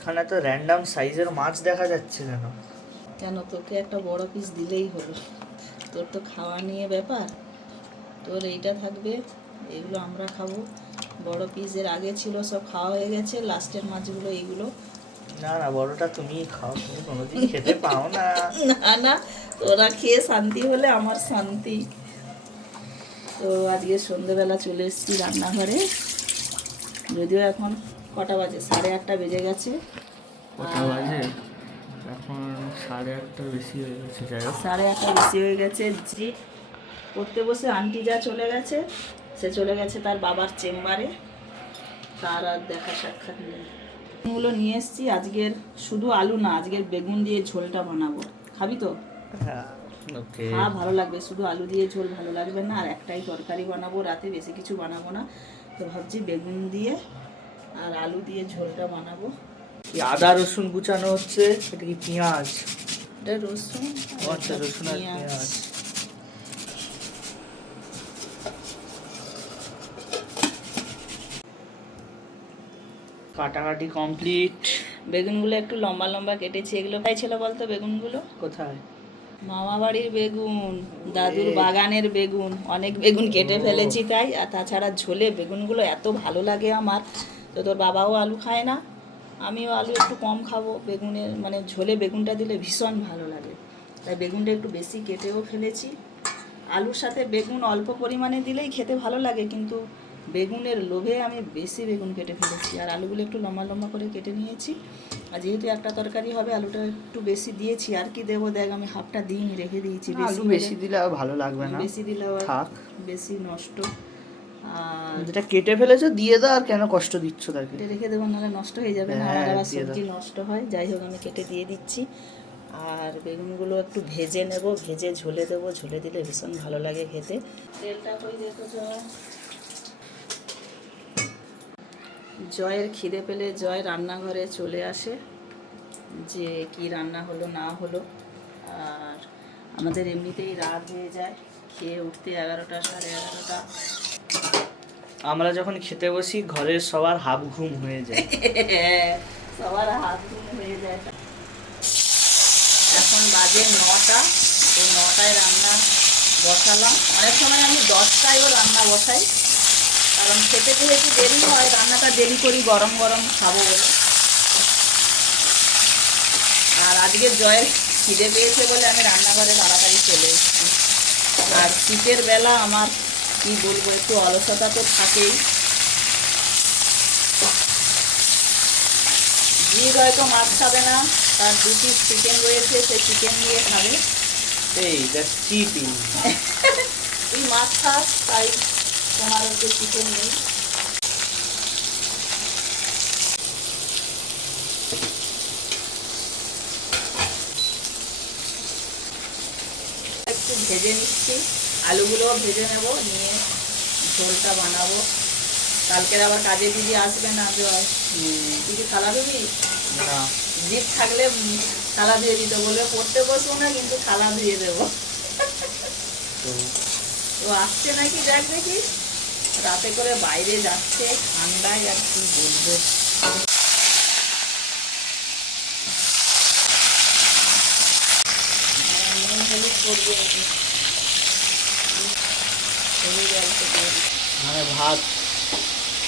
এখানে তো র্যান্ডম সাইজের মাছ দেখা যাচ্ছে কেন? কেন, তোকে একটা বড় পিস দিলেই হলো। তোর তো খাওয়া নিয়ে ব্যাপার, তোর এইটা থাকবে, এগুলো আমরা খাবো। বড় পিস এর আগে ছিল, সব খাওয়া হয়ে গেছে, লাস্টের মাছগুলো এইগুলো। না না, বড়টা তুমিই খাও, তুমি কোনোদিন খেতে পাও না। না না, তোরা খেয়ে শান্তি হলে আমার শান্তি। তো আজকে সন্ধ্যেবেলা চলে এসেছি রান্নাঘরে, যদিও এখন কটা বাজে, 8:30 বেজে গেছে। কটা বাজে এখন? 8:30 বেশি হয়ে গেছে। যাই হোক, 8:30 বেশি হয়ে গেছে। জি পড়তে বসে আন্টি যা চলে গেছে, সে চলে গেছে তার বাবার চেম্বারে, তার আর দেখা সাক্ষাৎ নেই। এগুলো নিয়ে এসেছি আজকের, শুধু আলু না, আজকের বেগুন দিয়ে ঝোলটা বানাবো। খাবি তো? হ্যাঁ ওকে। হ্যাঁ ভালো লাগবে, শুধু আলু দিয়ে ঝোল ভালো লাগবে না, আর একটাই তরকারি বানাবো রাতে, বেশি কিছু বানাবো না। তো ভাবছি বেগুন দিয়ে আর আলু দিয়ে ঝোলটা বানাবো। আদা রসুন কুচানো হচ্ছে, এটা কি পেঁয়াজ? এটা রসুন, আচ্ছা, রসুন আর পেঁয়াজ। পেঁয়াজ। কাটাকাটি কমপ্লিট। বেগুনগুলো একটু লম্বা লম্বা কেটেছি। এগুলো কোথায় ছিল বলতো বেগুনগুলো? কোথায়? মামা বাড়ির বেগুন, দাদুর বাগানের বেগুন। অনেক বেগুন কেটে ফেলেছি তাই। আর তাছাড়া ঝোলে বেগুনগুলো এত ভালো লাগে আমার। তো তোর বাবাও আলু খায় না, আমিও আলু একটু কম খাবো। বেগুনের মানে ঝোলে বেগুনটা দিলে ভীষণ ভালো লাগে, তাই বেগুনটা একটু বেশি কেটেও ফেলেছি। আলুর সাথে বেগুন অল্প পরিমাণে দিলেই খেতে ভালো লাগে, কিন্তু বেগুনের লোভে আমি বেশি বেগুন কেটে ফেলেছি। আর আলুগুলো একটু লম্বা লম্বা করে কেটে নিয়েছি। আর যেহেতু একটা তরকারি হবে, আলুটা একটু বেশি দিয়েছি। আর কি দেবো দেখ, আমি হাফটা দিইনি, রেখে দিয়েছি। আলু বেশি দিলে আর ভালো লাগবে না, বেশি দিলে থাক। বেশি নষ্ট। আর যেটা কেটে ফেলেছো দিয়ে দাও, আর কেন কষ্ট দিচ্ছ তাকে? এটা রেখে দেবো, নাহলে নষ্ট হয়ে যাবে না, হ্যাঁ, আমার আবার দিয়ে দাও। সবজি নষ্ট হয়। যাই হোক, আমি কেটে দিয়ে দিচ্ছি। আর বেগুনগুলো একটু ভেজে নেব, ভেজে ঝোলে দেবো। ঝোলে দিলে ভীষণ ভালো লাগে খেতে। তেলটা কই দেখো জয়। জয়ের খিদে পেলে জয় রান্নাঘরে চলে আসে, যে কি রান্না হলো না হলো। আর আমাদের এমনিতেই রাত হয়ে যায়, খেয়ে উঠতে 11টা 11:30। আমরা যখন খেতে বসি ঘরের সবার হাফ ঘুম হয়ে যায়। সবার হাত ঘুম হয়ে যায়। এখন বাজে 9টা, এই 9টায় রান্না বসালাম। অনেক সময় আমি 10টায়ও রান্না বসাই, কারণ খেতে যেহেতু দেরি হয়, রান্নাটা দেরি করি গরম গরম খাবো বলে। আর আজকে জয়ের খিদে পেয়েছে বলে আমি রান্নাঘরে তাড়াতাড়ি চলে এসেছি। আর শীতের বেলা আমার কি বলবো, একটু অলসতা তো থাকেই। জিৎ হয়তো মাছ খাবে না, তার 2 পিস চিকেন রয়েছে, সে চিকেন দিয়ে খাবে। এই দ্যাটস চিটিং। তুই মাছ খাস, তাই তোমার হচ্ছে চিকেন নেই। একটু ভেজে নিচ্ছি, আলুগুলোও ভেজে নেব, নিয়ে ঝোলটা বানাবো। কালকের আবার কাজে দিদি আসবে না জয়, তুই কি থালা ধুবি? না, জিপ থাকলে থালা ধুয়ে দিতে বলবে, পড়তে বসবো না কিন্তু থালা ধুয়ে দেবো। তো আসছে নাকি দেখ দেখি, রাতে করে বাইরে যাচ্ছে ঠান্ডায়, আর কি বলবো। নুন হলুদ করবো, হলুদ অল্প করে দিচ্ছি। মানে ভাত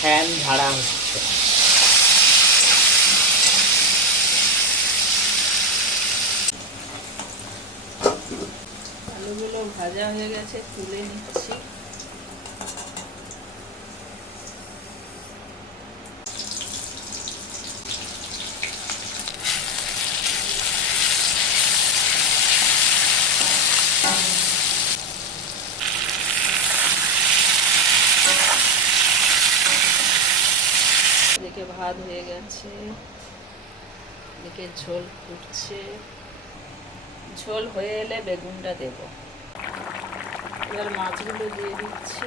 ফ্যান ঝাড়া হচ্ছে। আলুগুলো ভাজা হয়ে গেছে, তুলে নিচ্ছি। এদিকে ভাত হয়ে গেছে, এদিকে ঝোল ফুটছে। ঝোল হয়ে এলে বেগুনটা দেব। এবার মাছগুলো দিয়ে দিচ্ছি।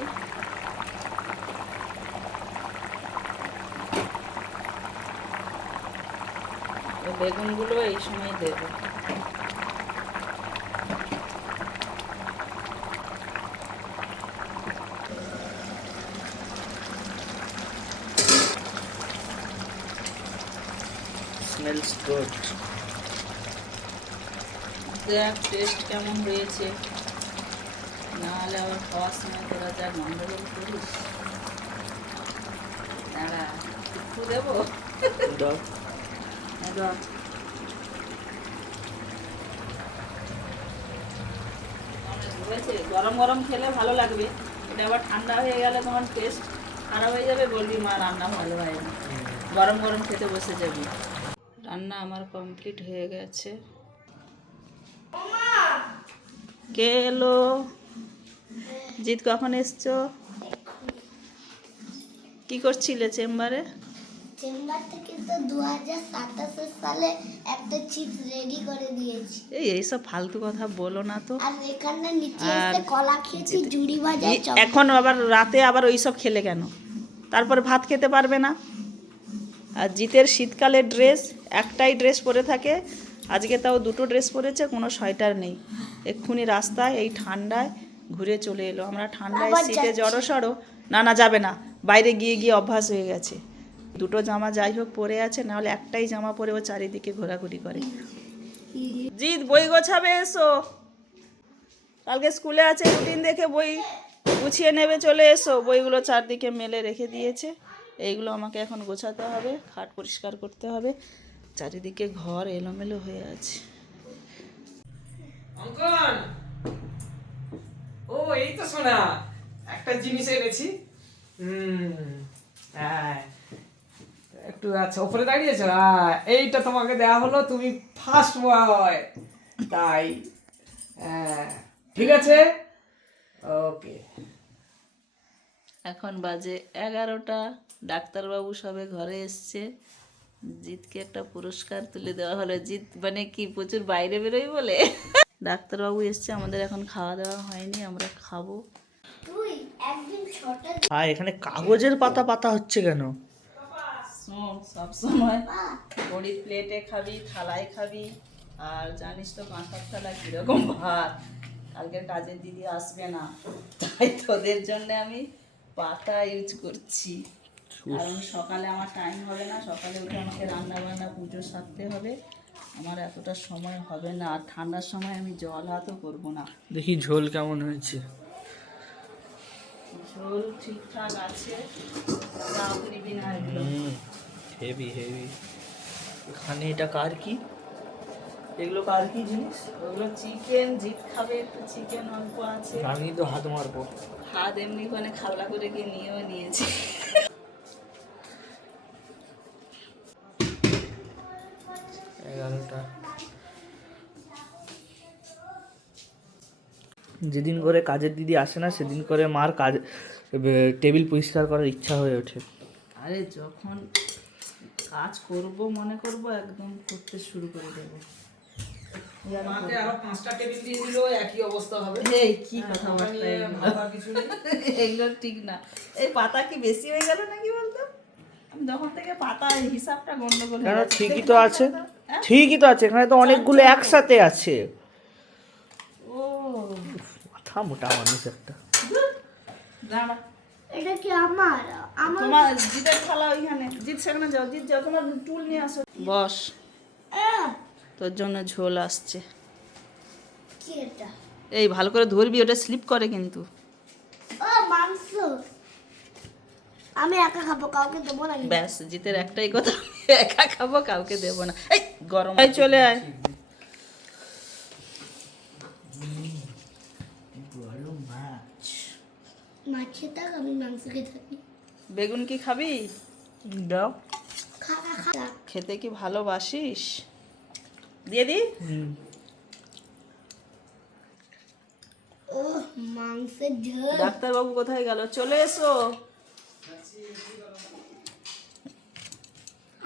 বেগুনগুলো এই সময় দেব। Smells good. দেখ টেস্ট কেমন হয়েছে, নাহলে আবার খাওয়ার সময় তোরা যা গন্ডগোল করিস। দাঁড়া একটু দেবো। দাও। একদম হয়েছে, গরম গরম খেলে ভালো লাগবে, এটা আবার ঠান্ডা হয়ে গেলে তখন টেস্ট খারাপ হয়ে যাবে, বলবি মা রান্না ভালো হয় না। গরম গরম খেতে বসে যাবি। রান্না আমার কমপ্লিট হয়ে গেছে। কে এলো? জিৎ কখন এসছো? কি করছিলে চেম্বারে? চেম্বার থেকে তো 2027 সালে একটা চিপস রেডি করে দিয়েছি। এইসব ফালতু কথা বলো না তো। আর এখানে নিচে আর এসে কলা খেয়েছি, জুড়ি ভাজা, চপ। এখন আবার রাতে আবার ওইসব খেলে কেন? তারপরে ভাত খেতে পারবে না। আর জিতের শীতকালের ড্রেস, একটাই ড্রেস পরে থাকে, আজকে তাও দুটো ড্রেস পরেছে, কোনো সোয়েটার নেই। এক্ষুনি রাস্তায় এই ঠান্ডায় ঘুরে চলে এলো। আমরা ঠান্ডায় আবার শীতে যাচ্ছে। জড়সড়, না না যাবে না, বাইরে গিয়ে গিয়ে অভ্যাস হয়ে গেছে। দুটো জামা যাই হোক পরে আছে, নাহলে একটাই জামা পরে ও চারিদিকে ঘোরাঘুরি করে। জিৎ বই গোছাবে, এসো। কালকে স্কুলে আছে, রুটিন দেখে বই গুছিয়ে নেবে, চলে এসো। বইগুলো চারদিকে মেলে রেখে দিয়েছে, এইগুলো আমাকে এখন গোছাতে হবে, খাট পরিষ্কার করতে হবে, চারিদিকে ঘর এলোমেলো হয়ে আছে। অঙ্কন, ও এই তো শোনা, একটা জিনিস এনেছি। হ্যাঁ, একটু আচ্ছা উপরে দাঁড়িয়েছো। এইটা তোমাকে দেওয়া হলো, তুমি ফার্স্ট বয়, তাই ঠিক আছে, ওকে। এখন বাজে 11টা, ডাক্তারবাবু সবে ঘরে এসছে, জিতকে একটা পুরস্কার তুলে দেওয়া হলো। জিত মানে কি প্রচুর বাইরে বেরোই বলে। ডাক্তারবাবু এসছে, আমাদের এখন খাওয়া দাওয়া হয়নি, আমরা খাবো। তুই একদিন ছোট এখানে কাগজের পাতা পাতা হচ্ছে কেন? শোন, সবসময় বড়ির প্লেটে খাবি, থালায় খাবি, আর জানিস তো কাঁসার থালা কীরকম ভাত। কালকের কাজের দিদি আসবে না, তাই তোদের জন্য আমি পাতা ইউজ করছি, কারণ সকালে আমার টাইম হবে না, সকালে উঠে আমাকে রান্না বান্না পুজো সারতে হবে, আমার এতটা সময় হবে না। আর ঠান্ডার সময় আমি জল হাতও করবো না। দেখি ঝোল কেমন হয়েছে। ঝোল ঠিকঠাক আছে, চাপ দিবি না এগুলো। Heavy heavy. এখানে এটা কার কি? এগুলো কার কি জিনিস? ওগুলো চিকেন, জিত খাবে, একটু চিকেন অল্প আছে। আমি তো হাত মারবো। হাত এমনি করে খাবলা করে গিয়ে নিয়েও নিয়েছি। 11টা। যেদিন করে কাজের দিদি আসে না, সেদিন করে মার কাজ টেবিল পরিষ্কার করার ইচ্ছা হয়ে ওঠে। আরে যখন কাজ করব মনে করব, একদম করতে শুরু করে দেবো। মাকে আরো 5টা টেবিল দিয়ে দিল, একই অবস্থা হবে। এই কি কথাবার্তা নিয়ে এগুলো? ভাবার কিছু নেই। এগুলো ঠিক না। এই পাতা কি বেশি হয়ে গেল নাকি বলতো? আমি যখন থেকে পাতা হিসাবটা গন্ডগোল হয়ে কেন, যাচ্ছে। ঠিকই তো আছে, হ্যাঁ? ঠিকই তো আছে, এখানে তো অনেকগুলো একসাথে আছে। ও মাথা মোটা মানুষ একটা। দাঁড়া, এটা কি আমার আমার তোমার জিতের থালা ওইখানে। জিত সেখানে যাও, জিত যাও, তোমার টুল নিয়ে আসো। বস, আহ, তোর জন্য ঝোল আসছে। কি এটা? এই ভালো করে ধরবি, ওটা স্লিপ করে কিন্তু। ও মাংস, আমি একা খাবো, কাউকে দেবো না। ব্যাস, জিতের একটাই কথা, একা খাবো, কাউকে দেবো না। এই গরম, এই চলে আয়। মাছ খেতে থাক, আমি মাংস খেতে থাকি। বেগুন কি খাবি? দাও। খা খা খা। খেতে কি ভালোবাসিস? দিয়ে দি। ও মাংসের ঝোল। ডাক্তারবাবু কোথায় গেল? চলে এসো।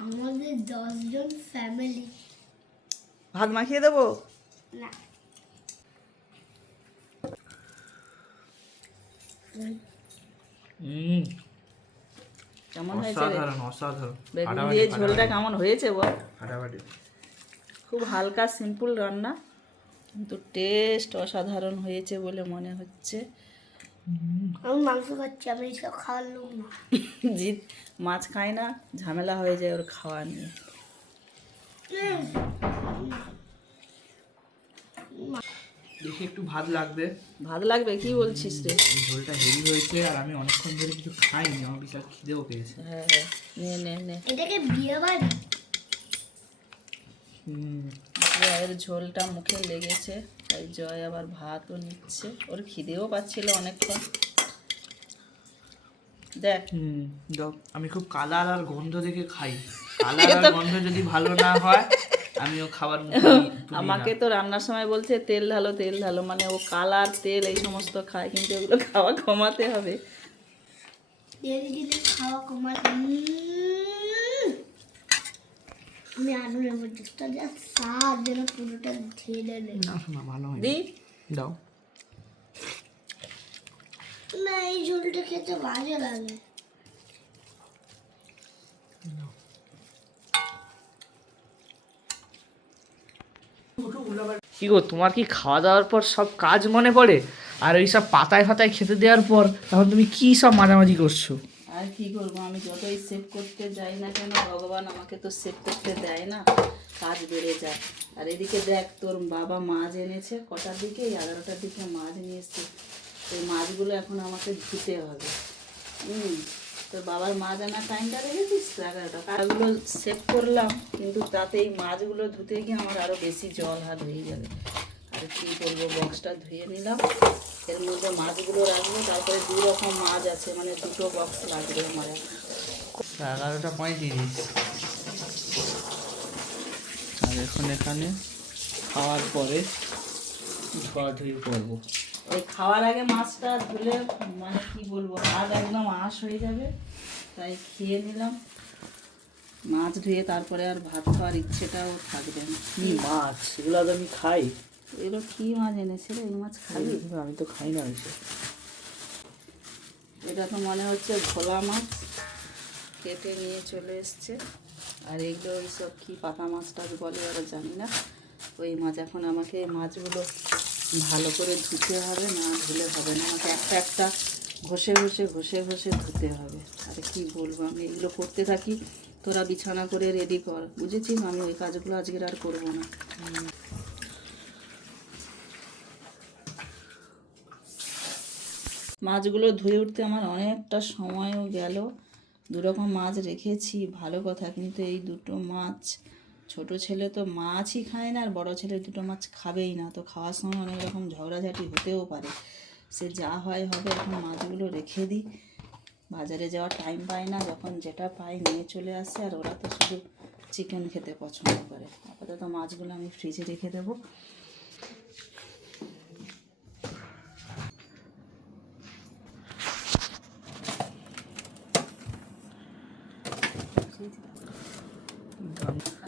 আমাদের 10 জন ফ্যামিলি। ভাত মাখিয়ে দেবো? না, কেমন হয়েছে রে? অসাধারণ অসাধারণ। বেগুন দিয়ে ঝোলটা কেমন হয়েছে বল? ফাটাফাটি। খুব হালকা সিম্পল রান্না, কিন্তু টেস্ট অসাধারণ হয়েছে বলে মনে হচ্ছে। আমি মাংস খাচ্ছি, আমি সব খাওয়ার লোক না। জিৎ মাছ খায় না, ঝামেলা হয়ে যায় ওর খাওয়া নিয়ে। দেখি একটু ভাত লাগবে। ভাত লাগবে কি বলছিস রে? ঝোলটা হেভি হয়েছে আর আমি অনেকক্ষণ ধরে কিছু খাইনি, আমার বিশাল খিদেও পেয়েছে। হ্যাঁ নে নে নে। এটাকে বিয়ে বাড়ি। জয়ের ঝোলটা মুখে লেগেছে, তাই জয় আবার ভাতও নিচ্ছে। ওর খিদেও পাচ্ছিল অনেকক্ষণ। দেখ দাও। আমি খুব কালার আর গন্ধ দেখে খাই, কালার আর গন্ধ যদি ভালো না হয় আমিও খাবার মুখে তুলি না। আমাকে তো রান্নার সময় বলছে তেল ঢালো তেল ঢালো, মানে ও কালার তেল এই সমস্ত খায়, কিন্তু এগুলো খাওয়া কমাতে হবে। তেল দিলে খাওয়া কমার। আমি আলু নেবো, জুসটা যা স্বাদ, যেন পুরোটা ঢেলে দেয়। না শোনা ভালো হয়। দি দাও। না, এই ঝোলটা খেতে ভালো লাগে। কি গো, তোমার কি খাওয়া দাওয়ার পর সব কাজ মনে পড়ে? আর ওই সব পাতায় ফাতায় খেতে দেওয়ার পর তখন তুমি কি সব মাঝামাঝি করছো? আর কি করবো, আমি যতই সেভ করতে যাই না কেন, ভগবান আমাকে তো সেভ করতে দেয় না, কাজ বেড়ে যায়। আর এদিকে দেখ, তোর বাবা মাছ এনেছে কটার দিকে, 11টার দিকে মাছ নিয়ে এসছে। এই মাছগুলো এখন আমাকে ধুতে হবে। তোর বাবার মাছ আনার টাইমটা রেখেছিস তো 11টা। কাজগুলো সেভ করলাম, কিন্তু তাতে এই মাছগুলো ধুতে গিয়ে আমার আরও বেশি জল হাত হয়ে যাবে। আর কী করবো, বক্সটা ধুয়ে নিলাম, এর মধ্যে মাছগুলো রাখবো। তারপরে 2 রকম মাছ আছে, মানে 2টো বক্স লাগবে আমার এখন। 11:35। আর এখন এখানে খাওয়ার পরে ধোয়াধুয়ি করবো। ওই খাওয়ার আগে মাছটা ধুলে মানে কি বলবো, হাত একদম আঁশ হয়ে যাবে, তাই খেয়ে নিলাম। মাছ ধুয়ে তারপরে আর ভাত খাওয়ার ইচ্ছেটাও থাকবে না। কি মাছ এগুলো? তো আমি খাই। এগুলো কি মাছ এনেছিল? এই মাছ খাবি? আমি তো খাই না এসে। এটা তো মনে হচ্ছে ভোলা মাছ, কেটে নিয়ে চলে এসছে। আর এগুলো ওই সব কী পাতা মাছ টাছ বলে, ওরা জানি না। ওই মাছ এখন আমাকে এই মাছগুলো ভালো করে ধুতে হবে, না ধুলে হবে না। আমাকে একটা একটা ঘষে ঘষে ঘষে ঘষে ধুতে হবে। আর কি বলবো, আমি এগুলো করতে থাকি, তোরা বিছানা করে রেডি কর, বুঝেছিস? আমি ওই কাজগুলো আজকের আর করবো না। মাছগুলো ধুয়ে উঠতে আমার অনেকটা সময়ও গেল। 2 রকম মাছ রেখেছি, ভালো কথা, কিন্তু এই 2টো মাছ, ছোট ছেলে তো মাছই খায় না, আর বড় ছেলে 2টো মাছ খাবেই না। তো খাওয়ার সময় অনেক রকম ঝগড়াঝাটি হতেও পারে, সে যা হয় হবে। এখন মাছগুলো রেখে দিই, বাজারে যাওয়ার টাইম পাই না, যখন যেটা পাই নিয়ে চলে আসে। আর ওরা তো শুধু চিকেন খেতে পছন্দ করে। আপাতত মাছগুলো আমি ফ্রিজে রেখে দেবো।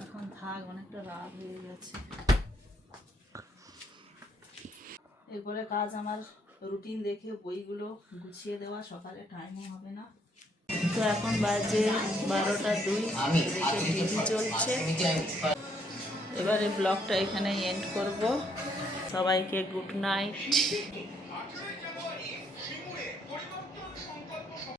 এখন থাক, অনেকটা রাত হয়ে গেছে। এরপরে কাজ আমার রুটিন দেখে বইগুলো গুছিয়ে দেওয়া, সকালে টাইমও হবে না। তো এখন বাজে 12টা 2, এদিকে টিভি চলছে। এবারে ব্লগটা এখানে এন্ড করব। সবাইকে গুড নাইট।